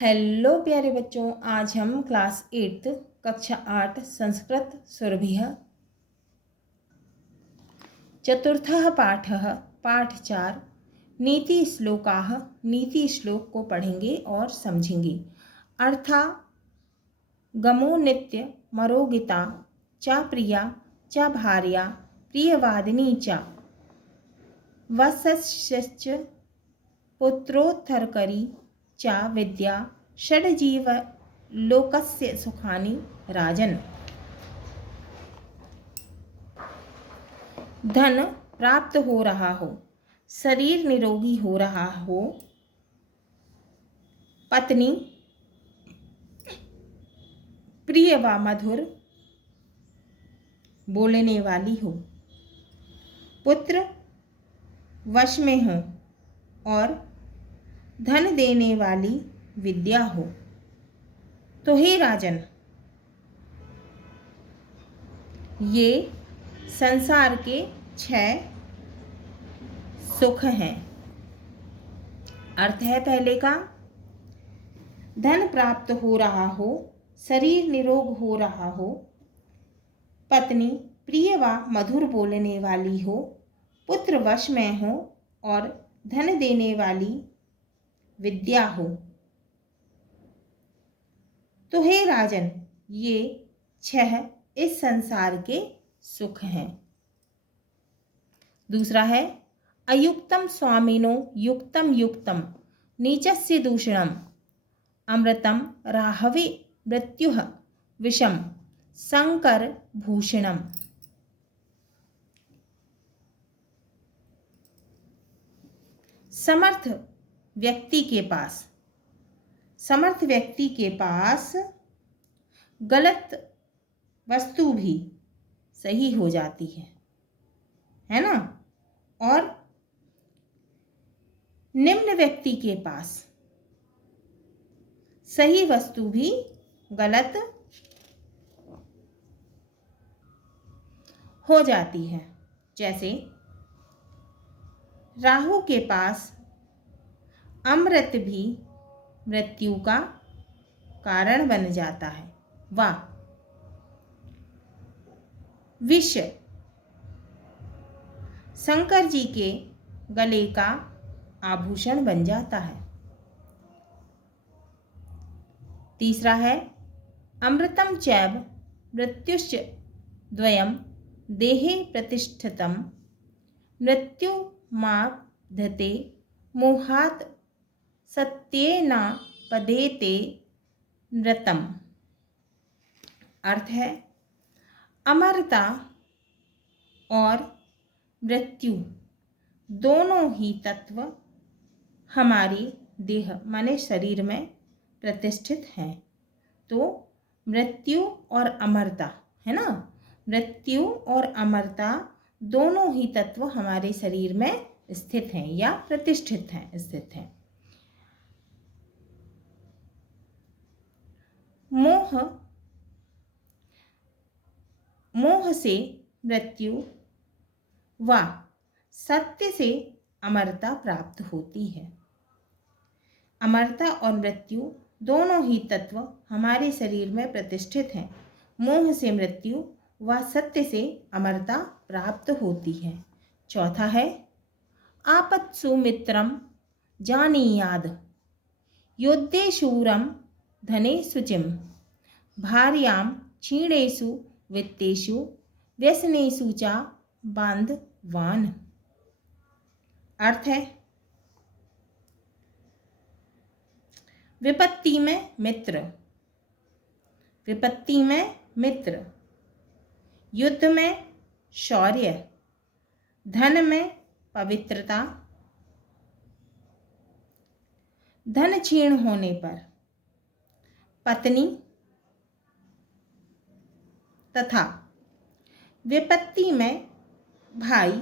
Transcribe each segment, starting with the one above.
Hello प्यारे बच्चों, आज हम क्लास 8 कक्षा 8 संस्कृत सुरभिः चतुर्थः पाठः पाठ 4 नीति श्लोकाः नीति श्लोक को पढ़ेंगे और समझेंगे। अर्था गमो नित्य मरोगिता च प्रिया च भार्या प्रियवादिनी च वसश्च पुत्रोत्थरकरी च विद्या षड्जीव लोकस्य सुखानि राजन। धन प्राप्त हो रहा हो, शरीर निरोगी हो रहा हो, पत्नी प्रिय व मधुर बोलने वाली हो, पुत्र वश में हो और धन देने वाली विद्या हो, तो हे राजन, ये संसार के 6 सुख हैं। अर्थ है पहले का, धन प्राप्त हो रहा हो, शरीर निरोग हो रहा हो, पत्नी प्रिय व मधुर बोलने वाली हो, पुत्र वश में हो और धन देने वाली विद्या हो, तो हे राजन, ये 6 इस संसार के सुख हैं। दूसरा है अयुक्तम स्वामिनो युक्तम युक्तम नीचस्य दूषणम अमृतम राहवे मृत्युः विषम संकर भूषणम। समर्थ व्यक्ति के पास गलत वस्तु भी सही हो जाती है ना, और निम्न व्यक्ति के पास सही वस्तु भी गलत हो जाती है। जैसे राहु के पास अमृत भी मृत्यु का कारण बन जाता है व विष शंकर जी के गले का आभूषण बन जाता है। तीसरा है अमृतम चैव मृत्युश्च द्वयम देहे प्रतिष्ठितम मृत्यु माधते मोहात् सत्येन पदेते नृतम। अर्थ है अमरता और मृत्यु दोनों ही तत्व हमारी देह माने शरीर में प्रतिष्ठित हैं। तो मृत्यु और अमरता है ना, मृत्यु और अमरता दोनों ही तत्व हमारे शरीर में स्थित हैं या प्रतिष्ठित हैं, स्थित हैं। मोह से मृत्यु व सत्य से अमरता प्राप्त होती है। अमरता और मृत्यु दोनों ही तत्व हमारे शरीर में प्रतिष्ठित हैं। मोह से मृत्यु व सत्य से अमरता प्राप्त होती है। चौथा है आपत्सु मित्रम जानीयाद युद्धे शूरम धने शुचिम भार्यां क्षीणेषु वित्तेषु व्यसनेषु च बांधवान। अर्थ है विपत्ति में मित्र, युद्ध में शौर्य, धन में पवित्रता, धन क्षीण होने पर पत्नी तथा विपत्ति में भाई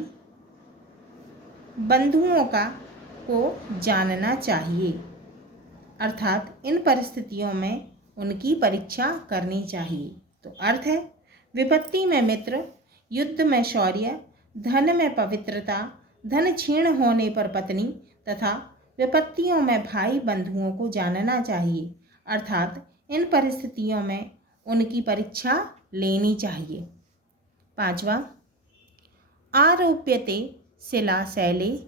बंधुओं को जानना चाहिए। अर्थात इन परिस्थितियों में उनकी परीक्षा करनी चाहिए। तो अर्थ है विपत्ति में मित्र, युद्ध में शौर्य, धन में पवित्रता, धन क्षीण होने पर पत्नी तथा विपत्तियों में भाई बंधुओं को जानना चाहिए, अर्थात इन परिस्थितियों में उनकी परीक्षा लेनी चाहिए। 5वां, आरोप्यते शिलाशैले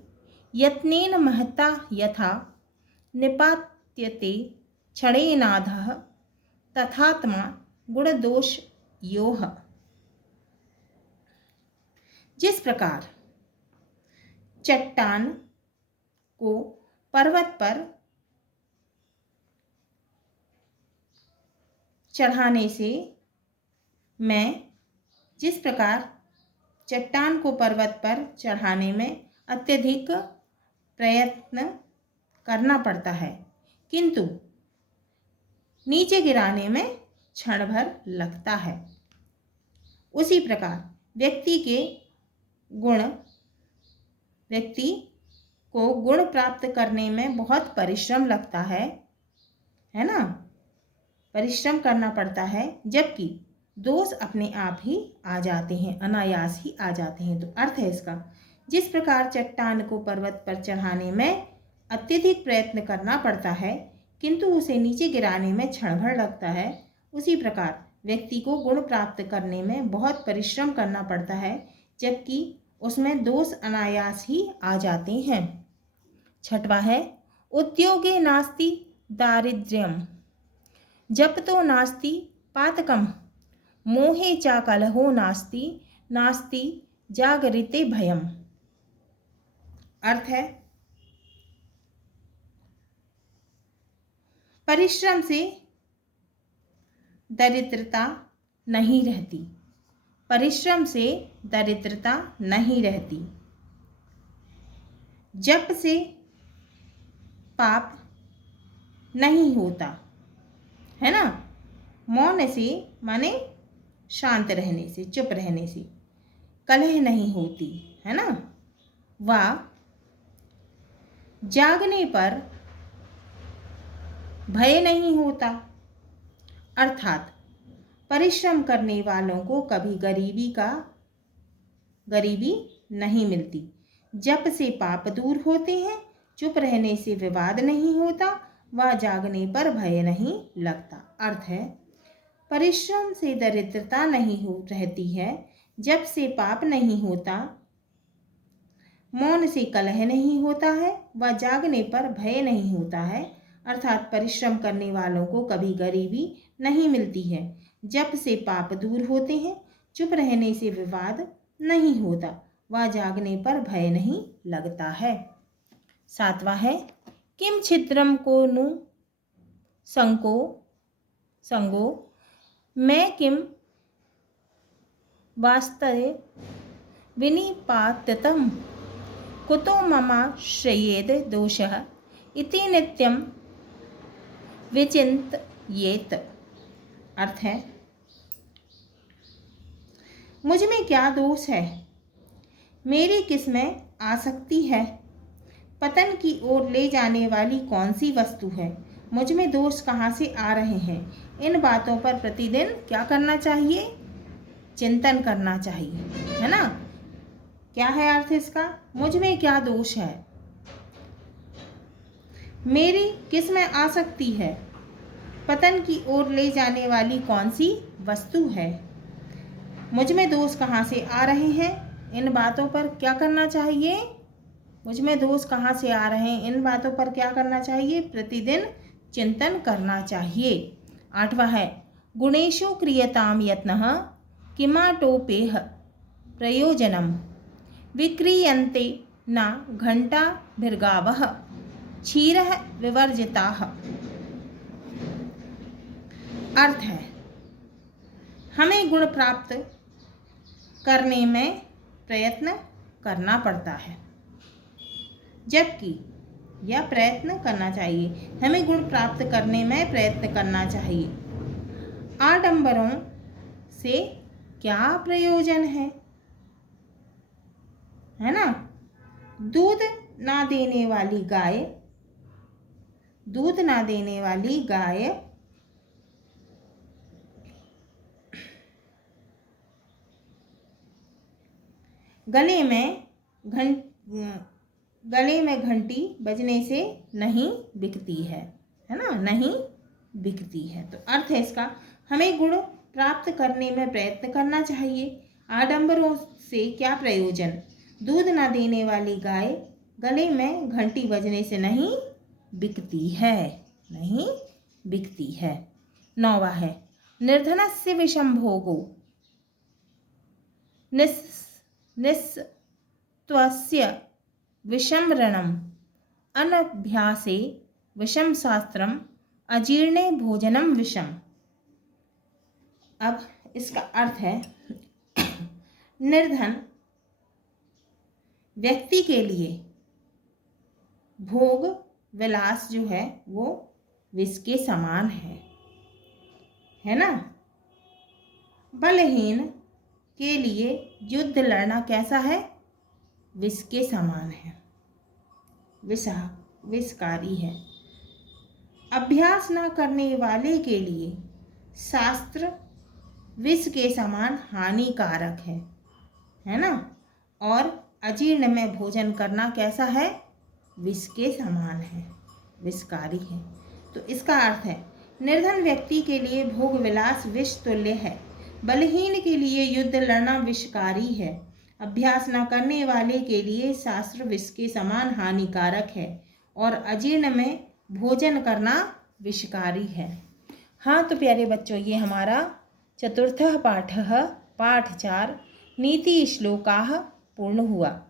यत्नेन महता यथा निपात्यते क्षणेनाधः तथात्मा गुणदोष योह। जिस प्रकार चट्टान को पर्वत पर चढ़ाने से जिस प्रकार चट्टान को पर्वत पर चढ़ाने में अत्यधिक प्रयत्न करना पड़ता है, किंतु नीचे गिराने में क्षण भर लगता है, उसी प्रकार व्यक्ति को गुण प्राप्त करने में बहुत परिश्रम लगता है ना, परिश्रम करना पड़ता है, जबकि दोष अपने आप ही आ जाते हैं, अनायास ही आ जाते हैं। तो अर्थ है इसका, जिस प्रकार चट्टान को पर्वत पर चढ़ाने में अत्यधिक प्रयत्न करना पड़ता है, किंतु उसे नीचे गिराने में क्षण भर लगता है, उसी प्रकार व्यक्ति को गुण प्राप्त करने में बहुत परिश्रम करना पड़ता है, जबकि उसमें दोष अनायास ही आ जाते हैं। 6वां है, उद्योगे नास्ति दारिद्र्यम जपतो नास्ति पातकम मोहे चा कलहो नास्ति जागरिते भयम। अर्थ है, परिश्रम से दरिद्रता नहीं रहती, परिश्रम से दरिद्रता नहीं रहती, जप से पाप नहीं होता है ना, मौन से माने शांत रहने से, चुप रहने से कलह नहीं होती है ना, व जागने पर भय नहीं होता, अर्थात परिश्रम करने वालों को कभी गरीबी नहीं मिलती, जप से पाप दूर होते हैं, चुप रहने से विवाद नहीं होता, व जागने पर भय नहीं लगता। अर्थ है, परिश्रम से दरिद्रता नहीं रहती है, जप से पाप नहीं होता, मौन से कलह नहीं होता है, व जागने पर भय नहीं होता है, अर्थात परिश्रम करने वालों को कभी गरीबी नहीं मिलती है, जप से पाप दूर होते हैं, चुप रहने से विवाद नहीं होता, व जागने पर भय नहीं लगता है। 7वां है, किम छिद्रम को नु संगो मैं किम वास्तवे विनिपात्यतम कुतो ममा श्रेयेद दोषः इति नित्यम विचिन्तयेत। अर्थ है, मुझ में क्या दोष है, मेरी किस में आसक्ति है, पतन की ओर ले जाने वाली कौन सी वस्तु है, मुझ में दोष कहाँ से आ रहे हैं, इन बातों पर प्रतिदिन क्या करना चाहिए, चिंतन करना चाहिए, है ना। क्या है अर्थ इसका, मुझ में क्या दोष है, मेरी किस में आसक्ति है, पतन की ओर ले जाने वाली कौन सी वस्तु है, मुझ में दोष कहाँ से आ रहे हैं, इन बातों पर क्या करना चाहिए, मुझ में दोष कहाँ से आ रहे हैं, इन बातों पर क्या करना चाहिए, प्रतिदिन चिंतन करना चाहिए। 8वां है, गुणेषु क्रियताम यत्नः किमाटोपेह प्रयोजनम विक्रियन्ते न घंटा भिर्गावः क्षीरः विवर्जिताः। अर्थ है, हमें गुण प्राप्त करने में प्रयत्न करना पड़ता है, जबकि यह प्रयत्न करना चाहिए, हमें गुण प्राप्त करने में प्रयत्न करना चाहिए। आडंबरों से क्या प्रयोजन है ना। दूध ना देने वाली गाय गले में गले में घंटी बजने से नहीं बिकती है ना, नहीं बिकती है। तो अर्थ है इसका, हमें गुण प्राप्त करने में प्रयत्न करना चाहिए। आडंबरों से क्या प्रयोजन, दूध न देने वाली गाय गले में घंटी बजने से नहीं बिकती है, नहीं बिकती है। 9वां है, निर्धनस्य विषम भोगो निस्त्वस्य विषम ऋणम अनभ्यासे विषम शास्त्रम अजीर्णे भोजनम विषम। अब इसका अर्थ है, निर्धन व्यक्ति के लिए भोग विलास जो है वो विष के समान है ना। बलहीन के लिए युद्ध लड़ना कैसा है, विष के समान है, विषकारी है। अभ्यास न करने वाले के लिए शास्त्र विष के समान हानिकारक है ना। और अजीर्ण में भोजन करना कैसा है, विष के समान है, विषकारी है। तो इसका अर्थ है, निर्धन व्यक्ति के लिए भोग विलास विष तुल्य है, बलहीन के लिए युद्ध लड़ना विषकारी है, अभ्यास न करने वाले के लिए शास्त्र विष के समान हानिकारक है, और अजीर्ण में भोजन करना विषकारी है। हाँ तो प्यारे बच्चों, ये हमारा चतुर्थः पाठः पाठ 4 नीति श्लोकाः पूर्ण हुआ।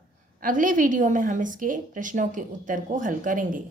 अगले वीडियो में हम इसके प्रश्नों के उत्तर को हल करेंगे।